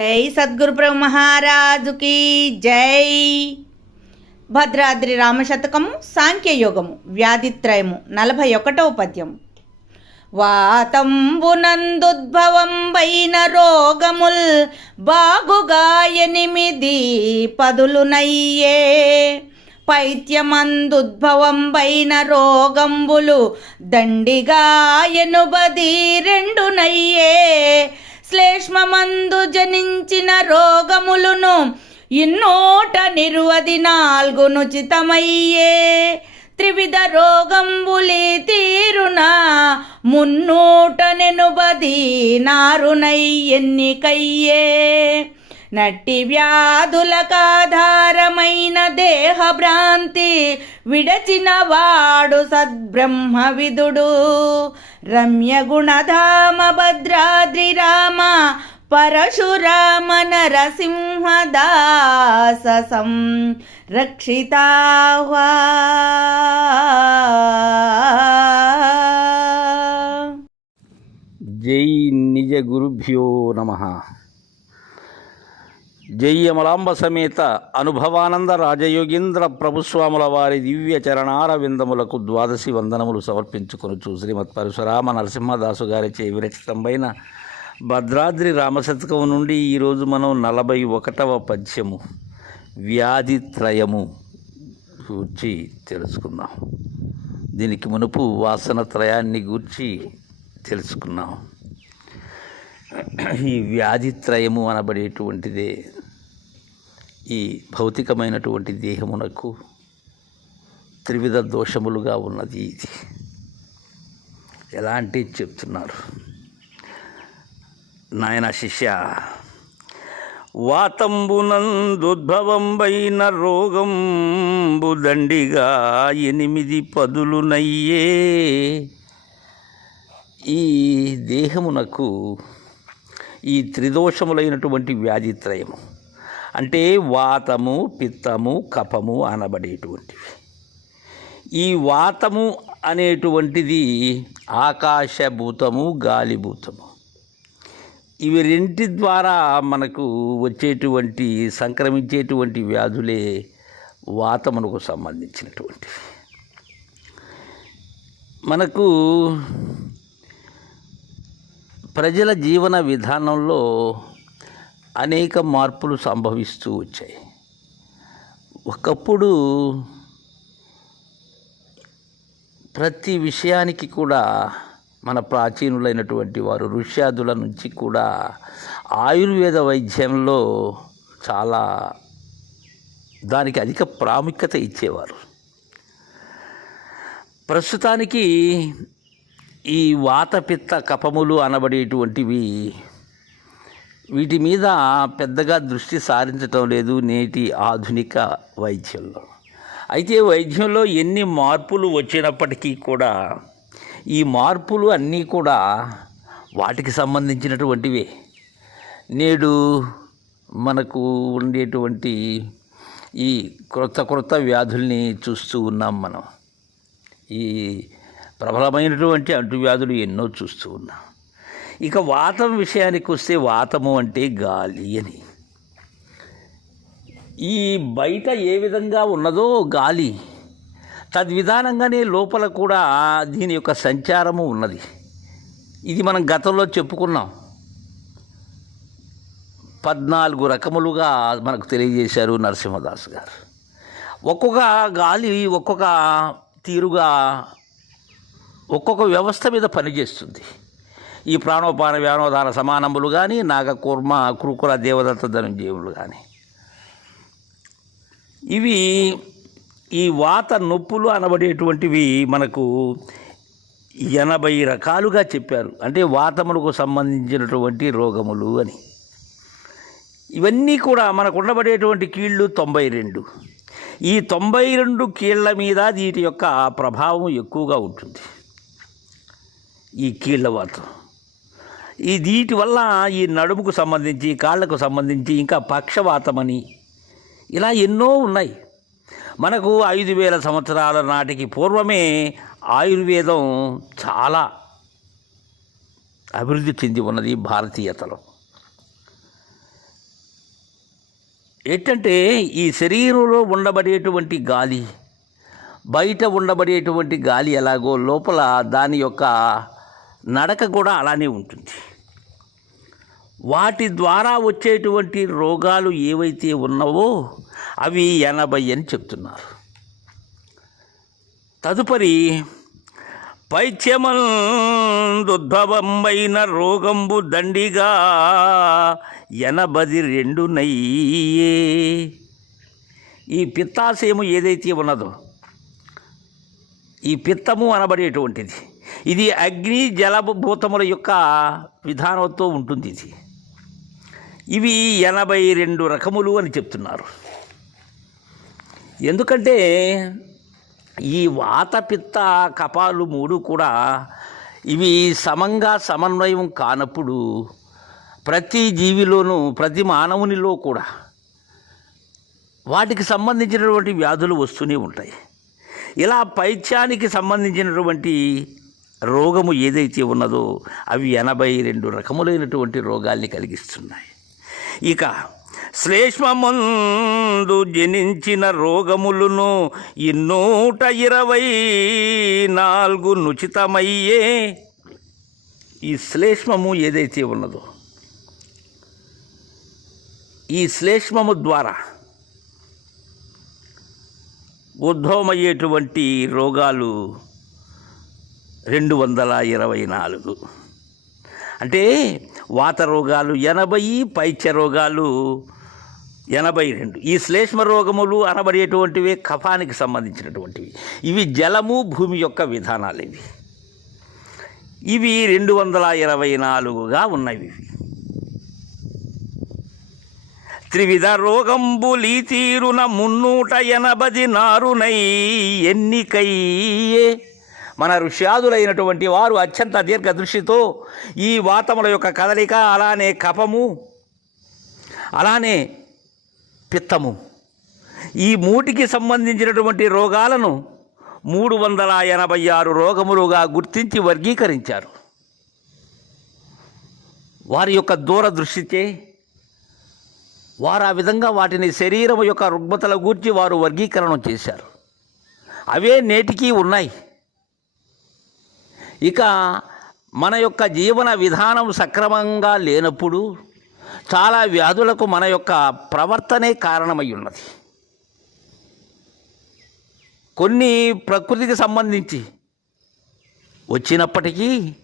జై సద్గురు మహారాజుకి జై. భద్రాద్రి రామశతకము సాంఖ్యయోగము వ్యాధిత్రయము నలభై ఒకటవ పద్యం. వాతంబునందుద్భవం వైన రోగముల్ బాగుగా ఎనిమిది పదులునయ్యే. పైత్యమందుద్భవం వైన రోగంబులు దండిగా ఎనుబది రెండునయ్యే. శ్లేష్మమందు జనించిన రోగములును ఇన్నోట నిరువది నాలుగునుచితమయ్యే త్రివిధ రోగంబులి తీరున మున్నూట నెనుబది నారునై ఎన్నికయ్యే. నట్టి వ్యాధులకాధారమైన దేహ భ్రాంతి విడచిన వాడు సద్బ్రహ్మ విదుడు రమ్య గుణధామ భద్రాద్రి రామ పరశురామ నరసింహదాస రక్షితావా జై నిజ గురుభ్యో నమ. జై అమలాంబ సమేత అనుభవానంద రాజయోగీంద్ర ప్రభుస్వాముల వారి దివ్య చరణార విందములకు ద్వాదశి వందనములు సమర్పించుకొనుచు శ్రీమత్ పరశురామ నరసింహదాసు గారిచే విరచితమైన భద్రాద్రి రామశతకం నుండి ఈరోజు మనం నలభై ఒకటవ పద్యము వ్యాధిత్రయము గూర్చి తెలుసుకుందాం. దీనికి మునుపు వాసన త్రయాన్ని గూర్చి తెలుసుకున్నాం ఈ వ్యాధిత్రయము అనబడేటువంటిదే ఈ భౌతికమైనటువంటి దేహమునకు త్రివిధ దోషములుగా ఉన్నది ఇది. ఎలాంటి చెప్తున్నారు. నాయన శిష్య వాతంబునందుద్భవంబైన రోగంబు దండిగా ఎనిమిది పదులునయ్యే ఈ దేహమునకు ఈ త్రిదోషములైనటువంటి వ్యాధిత్రయము. అంటే వాతము పిత్తము కఫము అనబడేటువంటివి. ఈ వాతము అనేటువంటిది ఆకాశభూతము గాలిభూతము. ఇవి రెంటి ద్వారా మనకు వచ్చేటువంటి సంక్రమించేటువంటి వ్యాధులే వాతమునకు సంబంధించినటువంటివి. మనకు ప్రజల జీవన విధానంలో అనేక మార్పులు సంభవిస్తూ వచ్చాయి. ఒకప్పుడు ప్రతి విషయానికి కూడా మన ప్రాచీనులైనటువంటి వారు ఋష్యాదుల నుంచి కూడా ఆయుర్వేద వైద్యంలో చాలా దానికి అధిక ప్రాముఖ్యత ఇచ్చేవారు. ప్రస్తుతానికి ఈ వాతపిత్త కపములు అనబడేటువంటివి వీటి మీద పెద్దగా దృష్టి సారించటం లేదు నేటి ఆధునిక వైద్యంలో. అయితే వైద్యంలో ఎన్ని మార్పులు వచ్చినప్పటికీ కూడా ఈ మార్పులు అన్నీ కూడా వాటికి సంబంధించినటువంటివే. నేడు మనకు ఉండేటువంటి ఈ క్రొత్త క్రొత్త వ్యాధుల్ని చూస్తూ ఉన్నాం మనం. ఈ ప్రబలమైనటువంటి అంటువ్యాధులు ఎన్నో చూస్తూ ఉన్నాం. ఇక వాతం విషయానికి వస్తే వాతము అంటే గాలి అని. ఈ బయట ఏ విధంగా ఉన్నదో గాలి తద్విధానంగానే లోపల కూడా దీని యొక్క సంచారము ఉన్నది. ఇది మనం గతంలో చెప్పుకున్నాం. పద్నాలుగు రకములుగా మనకు తెలియజేశారు నరసింహదాస్ గారు. ఒక్కొక్క గాలి ఒక్కొక్క తీరుగా ఒక్కొక్క వ్యవస్థ మీద పనిచేస్తుంది. ఈ ప్రాణోపాన వ్యానోదాన సమానములు కానీ నాగకూర్మ కురుకుల దేవదత్త ధనుంజయములు కానీ ఇవి ఈ వాత నొప్పులు అనబడేటువంటివి మనకు ఎనభై రకాలుగా చెప్పారు. అంటే వాతములకు సంబంధించినటువంటి రోగములు అని. ఇవన్నీ కూడా మనకు ఉండబడేటువంటి కీళ్ళు తొంభై రెండు. ఈ తొంభై రెండు కీళ్ళ మీద వీటి యొక్క ప్రభావం ఎక్కువగా ఉంటుంది. ఈ కీళ్ళవాతం. ఈ వీటి వల్ల ఈ నడుముకు సంబంధించి కాళ్ళకు సంబంధించి ఇంకా పక్షవాతమని ఇలా ఎన్నో ఉన్నాయి. మనకు ఐదు వేల సంవత్సరాల నాటికి పూర్వమే ఆయుర్వేదం చాలా అభివృద్ధి చెంది ఉన్నది భారతీయతలో. ఏంటంటే ఈ శరీరంలో ఉండబడేటువంటి గాలి బయట ఉండబడేటువంటి గాలి ఎలాగో లోపల దాని యొక్క నడక కూడా అలానే ఉంటుంది. వాటి ద్వారా వచ్చేటువంటి రోగాలు ఏవైతే ఉన్నావో అవి ఎనభై అని చెప్తున్నారు. తదుపరి పైత్యమందుద్భవమైన రోగంబు దండిగా ఎనభది రెండు నయ్యే. ఈ పిత్తాశయము ఏదైతే ఉన్నదో ఈ పిత్తము అనబడేటువంటిది. ఇది అగ్ని జలభూతముల యొక్క విధానంతో ఉంటుంది ఇది. ఇవి ఎనభై రెండు రకములు అని చెప్తున్నారు. ఎందుకంటే ఈ వాత పిత్త కపాలు మూడు కూడా ఇవి సమంగా సమన్వయం కానప్పుడు ప్రతి జీవిలోనూ ప్రతి మానవునిలో కూడా వాటికి సంబంధించినటువంటి వ్యాధులు వస్తూనే ఉంటాయి. ఇలా పైత్యానికి సంబంధించినటువంటి రోగము ఏదైతే ఉన్నదో అవి ఎనభై రెండు రకములైనటువంటి రోగాల్ని కలిగిస్తున్నాయి. ఇక శ్లేష్మమందు జనించిన రోగములను ఇన్నూట ఇరవై నాలుగు నుచితమయ్యే ఈ శ్లేష్మము ఏదైతే ఉన్నదో ఈ శ్లేష్మము ద్వారా ఉద్భవమయ్యేటువంటి రోగాలు రెండు వందల ఇరవై నాలుగు. అంటే వాత రోగాలు ఎనభై పైత్య రోగాలు ఎనభై రెండు. ఈ శ్లేష్మ రోగములు అనబడేటువంటివి కఫానికి సంబంధించినటువంటివి. ఇవి జలము భూమి యొక్క విధానాలు ఇవి ఇవి రెండు వందల ఇరవై నాలుగుగా ఉన్నవి. ఇవి త్రివిధ రోగంబులీ తీరున మున్నూట ఎనభది నారునై ఎన్నికయ్యే మన ఋష్యాదులైనటువంటి వారు అత్యంత దీర్ఘ దృష్టితో ఈ వాతముల యొక్క కదలిక అలానే కపము అలానే పిత్తము. ఈ మూటికి సంబంధించినటువంటి రోగాలను మూడు వందల ఎనభై ఆరు రోగములుగా గుర్తించి వర్గీకరించారు. వారి యొక్క దూరదృష్టితే వారు ఆ విధంగా వాటిని శరీరం యొక్క రుగ్మతల గూర్చి వారు వర్గీకరణం చేశారు. అవే నేటికీ ఉన్నాయి. ఇక మన యొక్క జీవన విధానం సక్రమంగా లేనప్పుడు చాలా వ్యాధులకు మన యొక్క ప్రవర్తనే కారణమై ఉన్నది. కొన్ని ప్రకృతికి సంబంధించి వచ్చినప్పటికీ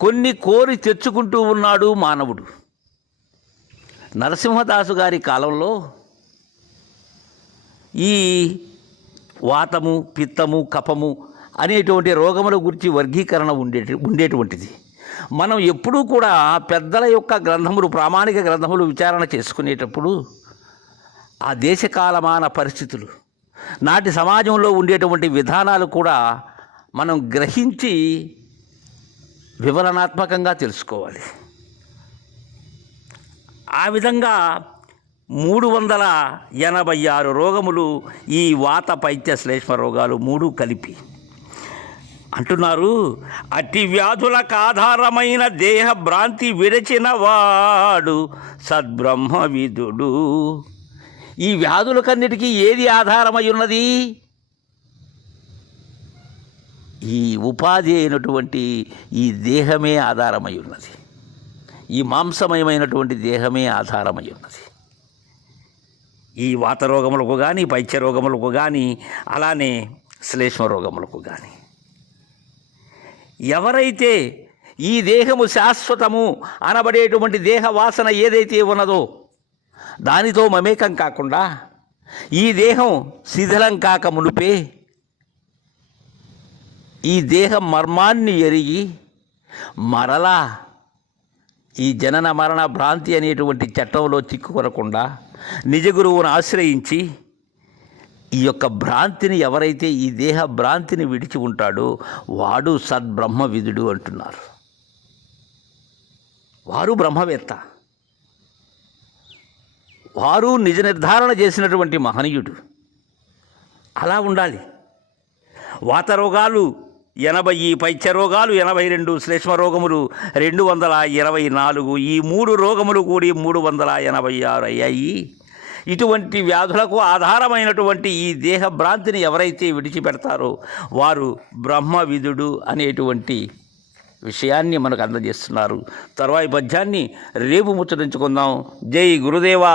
కొన్ని కోరి తెచ్చుకుంటూ ఉన్నాడు మానవుడు. నరసింహదాసు గారి కాలంలో ఈ వాతము పిత్తము కపము అనేటువంటి రోగముల గురించి వర్గీకరణ ఉండే ఉండేటువంటిది. మనం ఎప్పుడూ కూడా పెద్దల యొక్క గ్రంథములు ప్రామాణిక గ్రంథములు విచారణ చేసుకునేటప్పుడు ఆ దేశకాలమాన పరిస్థితులు నాటి సమాజంలో ఉండేటువంటి విధానాలు కూడా మనం గ్రహించి వివరణాత్మకంగా తెలుసుకోవాలి. ఆ విధంగా మూడు వందల ఎనభై ఆరు రోగములు ఈ వాత పైత్య శ్లేష్మ రోగాలు మూడు కలిపి అంటున్నారు అతి వ్యాధులకు ఆధారమైన దేహ భ్రాంతి విరచిన వాడు సద్బ్రహ్మవిధుడు ఈ వ్యాధులకన్నిటికీ ఏది ఆధారమై ఉన్నది ఈ ఉపాధి అయినటువంటి ఈ దేహమే ఆధారమై ఉన్నది ఈ మాంసమయమైనటువంటి దేహమే ఆధారమై ఉన్నది ఈ వాత రోగములకు కానీ పైత్య రోగములకు కానీ అలానే శ్లేష్మ రోగములకు కానీ ఎవరైతే ఈ దేహము శాశ్వతము అనబడేటువంటి దేహ వాసన ఏదైతే ఉన్నదో దానితో మమేకం కాకుండా ఈ దేహం శిథిలం కాక మునిపే ఈ దేహం మర్మాన్ని ఎరిగి మరలా ఈ జనన మరణ భ్రాంతి అనేటువంటి చట్టంలో చిక్కుకొనకుండా నిజ గురువును ఆశ్రయించి ఈ యొక్క భ్రాంతిని ఎవరైతే ఈ దేహ భ్రాంతిని విడిచి ఉంటాడో వాడు సద్బ్రహ్మ విధుడు అంటున్నారు. వారు బ్రహ్మవేత్త. వారు నిజ నిర్ధారణ చేసినటువంటి మహనీయుడు. అలా ఉండాలి. వాత రోగాలు ఎనభై పైత్య రోగాలు ఎనభై రెండు శ్లేష్మ రోగములు రెండు వందల ఇరవై నాలుగు ఈ మూడు రోగములు కూడి మూడు వందల ఎనభై ఆరు అయ్యాయి. ఇటువంటి వ్యాధులకు ఆధారమైనటువంటి ఈ దేహ భ్రాంతిని ఎవరైతే విడిచిపెడతారో వారు బ్రహ్మవిధుడు అనేటువంటి విషయాన్ని మనకు అందజేస్తున్నారు. తర్వాయి పద్యాన్ని రేపు ముచ్చరించుకుందాం జై గురుదేవా.